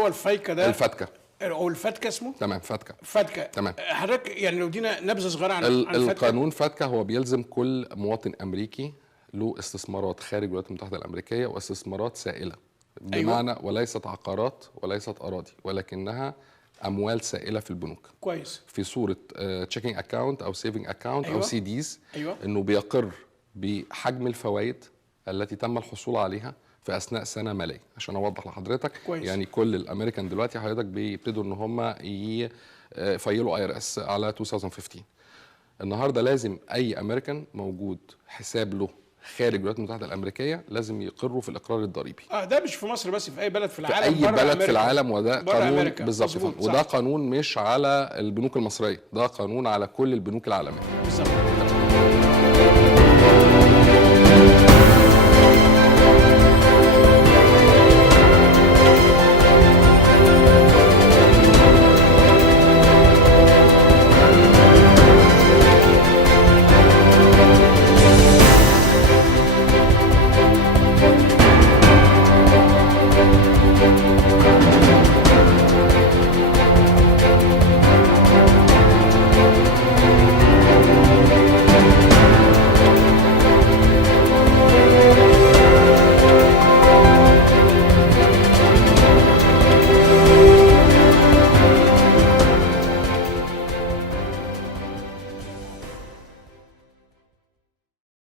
هو الفايكه ده؟ الفاتكه او الفاتكه اسمه؟ تمام، فاتكه. فاتكه تمام. حضرتك يعني لو ادينا نبذه صغيره عن القانون فاتكه هو بيلزم كل مواطن امريكي له استثمارات خارج الولايات المتحده الامريكيه واستثمارات سائله، بمعنى وليست عقارات وليست اراضي، ولكنها اموال سائله في البنوك. كويس. في صوره تشيكينج اكاونت او سيفنج اكاونت او سي ديز. انه بيقر بحجم الفوائد التي تم الحصول عليها في اثناء سنه ماليه. عشان اوضح لحضرتك، كويس. يعني كل الامريكان دلوقتي حضرتك بيبتدوا ان هم يفيلوا IRS على 2015. النهارده لازم اي امريكان موجود حساب له خارج الولايات المتحده الامريكيه لازم يقروا في الاقرار الضريبي. ده مش في مصر بس، في اي بلد في العالم، في اي بلد في العالم، وده قانون بالظبط. وده قانون مش على البنوك المصريه، ده قانون على كل البنوك العالميه. بالظبط.